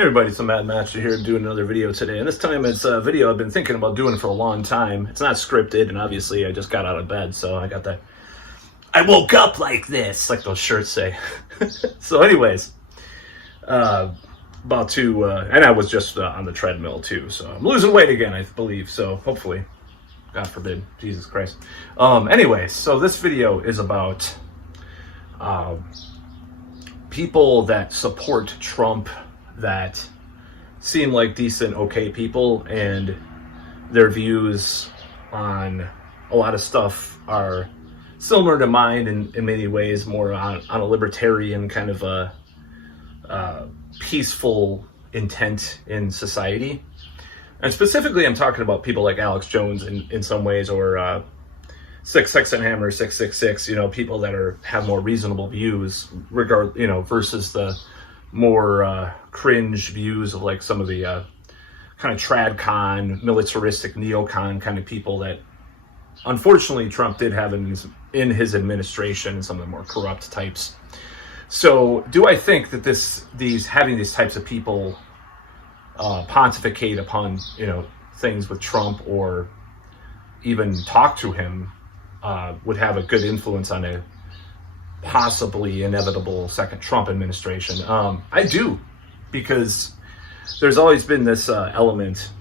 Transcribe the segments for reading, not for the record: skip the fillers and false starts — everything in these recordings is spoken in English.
Hey everybody, it's a Mad Master here doing another video today, and this time it's a video I've been thinking about doing for a long time. It's not scripted, and obviously I just got out of bed, so I got that I woke up like this, like those shirts say. So anyways, and I was just on the treadmill too, so I'm losing weight again, I believe, so hopefully, God forbid, Jesus Christ. Anyways, so this video is about people that support Trump that seem like decent, okay people, and their views on a lot of stuff are similar to mine in many ways, more on a libertarian kind of a peaceful intent in society. And specifically, I'm talking about people like Alex Jones in some ways, or 6 and Hammer 666, people that have more reasonable views versus the more cringe views of like some of the kind of tradcon, militaristic neocon kind of people that unfortunately Trump did have in his administration, and some of the more corrupt types. So do I think that having these types of people pontificate upon things with Trump, or even talk to him, would have a good influence on a possibly inevitable second Trump administration? I do, because there's always been this element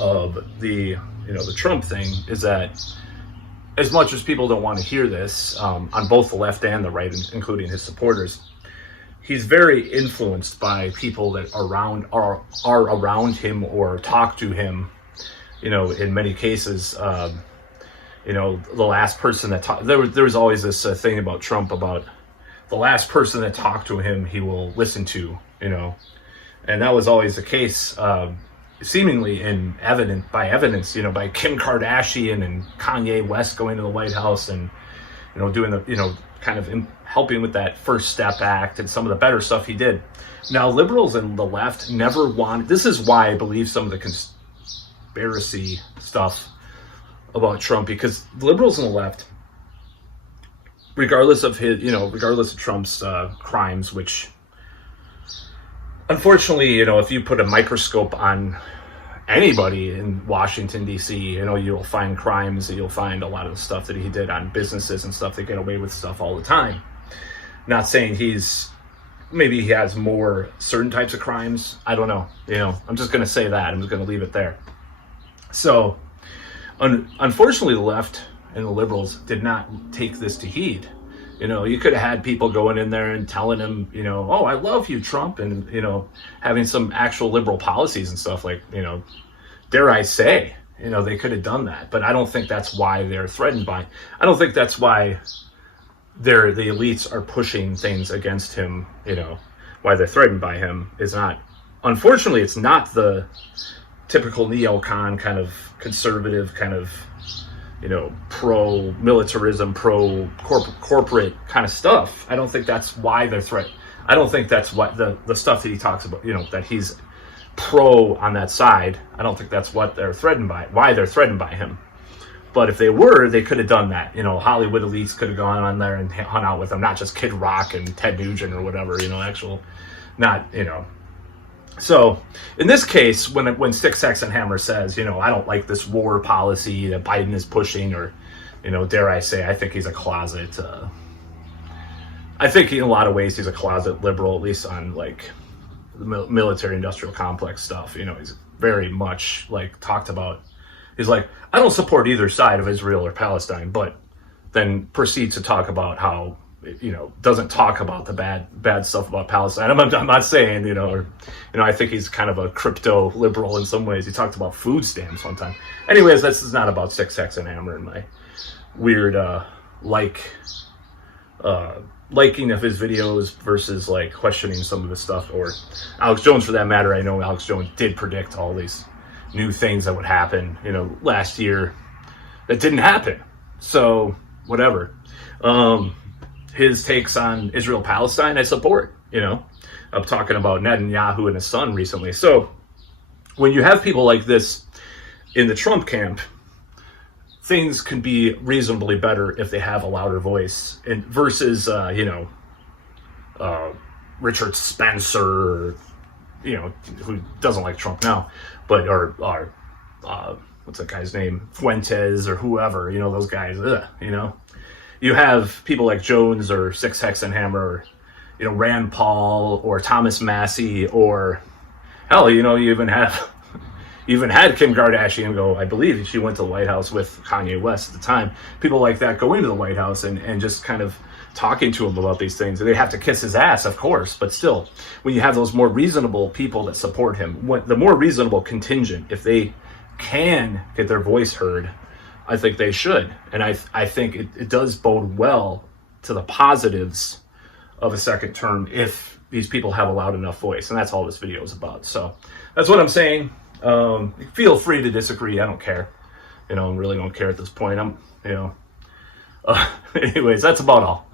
of the Trump thing, is that as much as people don't want to hear this, on both the left and the right, including his supporters, he's very influenced by people that are around him or talk to him. In many cases, the last person that talked, there was always this thing about Trump about the last person that talked to him, he will listen to, and that was always the case, seemingly by evidence, by Kim Kardashian and Kanye West going to the White House and, doing the, kind of helping with that First Step Act and some of the better stuff he did. Now, liberals and the left never wanted, this is why I believe some of the conspiracy stuff about Trump, because liberals and the left, regardless of Trump's crimes, which unfortunately, if you put a microscope on anybody in Washington, D.C., you'll find crimes, you'll find a lot of the stuff that he did on businesses and stuff. They get away with stuff all the time. Not saying maybe he has more certain types of crimes. I don't know. I'm just going to say that. I'm just going to leave it there. So, unfortunately, the left and the liberals did not take this to heed. You could have had people going in there and telling him, oh, I love you, Trump, and, having some actual liberal policies and stuff, like, dare I say, they could have done that. But I don't think that's why they're threatened by. I don't think that's why the elites are pushing things against him, why they're threatened by him is not, unfortunately, it's not the typical neocon kind of conservative kind of, pro-militarism, pro-corporate kind of stuff. I don't think that's why they're threatened. I don't think that's what the stuff that he talks about, that he's pro on that side. I don't think that's what they're threatened by, why they're threatened by him. But if they were, they could have done that. Hollywood elites could have gone on there and hung out with him, not just Kid Rock and Ted Nugent or whatever, So, in this case, when 6 and Hammer says, I don't like this war policy that Biden is pushing, or, dare I say, I think he's a closet, I think in a lot of ways he's a closet liberal, at least on, like, the military-industrial complex stuff. He's very much, like, talked about, he's like, I don't support either side of Israel or Palestine, but then proceeds to talk about how, doesn't talk about the bad stuff about Palestine. I'm not saying, I think he's kind of a crypto liberal in some ways. He talked about food stamps one time. Anyways, this is not about 6 and Hammer and my weird, liking of his videos versus like questioning some of the stuff, or Alex Jones for that matter. I know Alex Jones did predict all these new things that would happen, last year that didn't happen. So whatever. His takes on Israel-Palestine, I support, I'm talking about Netanyahu and his son recently. So when you have people like this in the Trump camp, things can be reasonably better if they have a louder voice, and versus, Richard Spencer, or who doesn't like Trump now, but or what's that guy's name, Fuentes or whoever, those guys. You have people like Jones or Six Hexenhammer, or Rand Paul or Thomas Massey, or hell, you even had Kim Kardashian go. I believe she went to the White House with Kanye West at the time. People like that go into the White House and just kind of talking to him about these things. They have to kiss his ass, of course, but still, when you have those more reasonable people that support him, the more reasonable contingent, if they can get their voice heard, I think they should. And I think it does bode well to the positives of a second term if these people have a loud enough voice. And that's all this video is about. So that's what I'm saying. Feel free to disagree. I don't care. I really don't care at this point. Anyways, that's about all.